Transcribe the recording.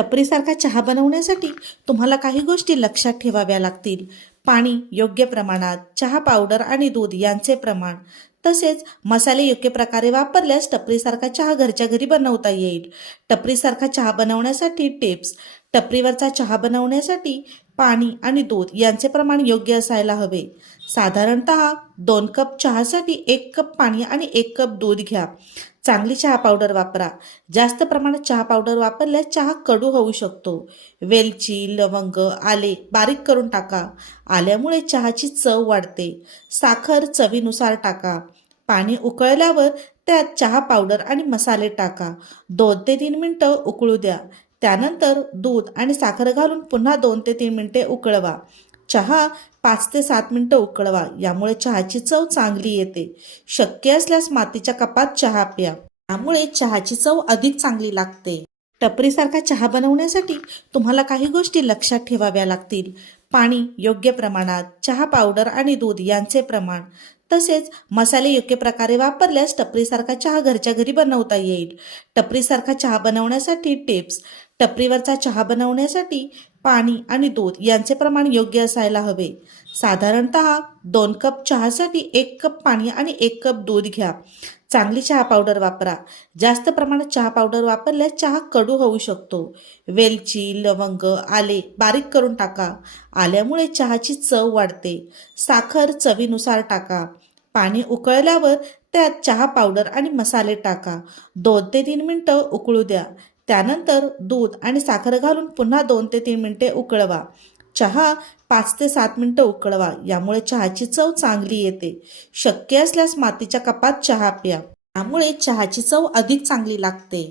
टपरीसारखा चहा बनवण्यासाठी तुम्हाला काही गोष्टी लक्षात ठेवाव्या लागतील. पाणी योग्य प्रमाणात, चहा पावडर आणि दूध यांचे प्रमाण, तसेच मसाले योग्य प्रकारे वापरल्यास टपरीसारखा चहा घरच्या घरी बनवता येईल. टपरीसारखा चहा बनवण्यासाठी टिप्स. टपरीवरचा चहा बनवण्यासाठी पाणी आणि दूध यांचे प्रमाण योग्य असायला हवे. साधारणतः 2 कप चहासाठी 1 कप पाणी आणि 1 कप दूध घ्या. चांगली चहा पावडर वापरा. जास्त प्रमाणात चहा पावडर वापरल्यास चहा कडू होऊ शकतो. वेलची, लवंग, आले बारीक करून टाका. आल्यामुळे चहाची चव वाढते. साखर चवीनुसार टाका. पाणी उकळल्यावर त्यात चहा पावडर आणि मसाले टाका. 2 ते 3 मिनिटं उकळू द्या. त्यानंतर दूध आणि साखर घालून पुन्हा 2 ते 3 मिनिटे उकळवा. चहा 5 ते 7 मिनिटं उकळवा. यामुळे चहाची चव चांगली येते. शक्य असल्यास मातीच्या कपात चहा प्या. यामुळे चहाची चव अधिक चांगली लागते. टपरीसारखा चहा बनवण्यासाठी तुम्हाला काही गोष्टी लक्षात ठेवाव्या लागतील. पाणी योग्य प्रमाणात, चहा पावडर आणि दूध यांचे प्रमाण, तसेच मसाले योग्य प्रकारे वापरल्यास टपरीसारखा चहा घरच्या घरी बनवता येईल. टपरीसारखा चहा बनवण्यासाठी टिप्स. टपरीवरचा चहा बनवण्यासाठी पाणी आणि दूध यांचे प्रमाण योग्य असायला हवे. साधारणतः 2 कप चहासाठी 1 कप पाणी आणि 1 कप दूध घ्या. चांगली चहा पावडर वापरा. जास्त प्रमाणात चहा पावडर वापरल्यास चहा कडू होऊ शकतो. वेलची, लवंग, आले बारीक करून टाका. आल्यामुळे चहाची चव वाढते. साखर चवीनुसार टाका. पाणी उकळल्यावर त्यात चहा पावडर आणि मसाले टाका. 2 ते 3 मिनिटं उकळू द्या. त्यानंतर दूध आणि साखर घालून पुन्हा 2 ते 3 मिनिटे उकळवा. चहा 5 ते 7 मिनिटं उकळवा. यामुळे चहाची चव चांगली येते. शक्य असल्यास मातीच्या कपात चहा प्या. यामुळे चहाची चव अधिक चांगली लागते.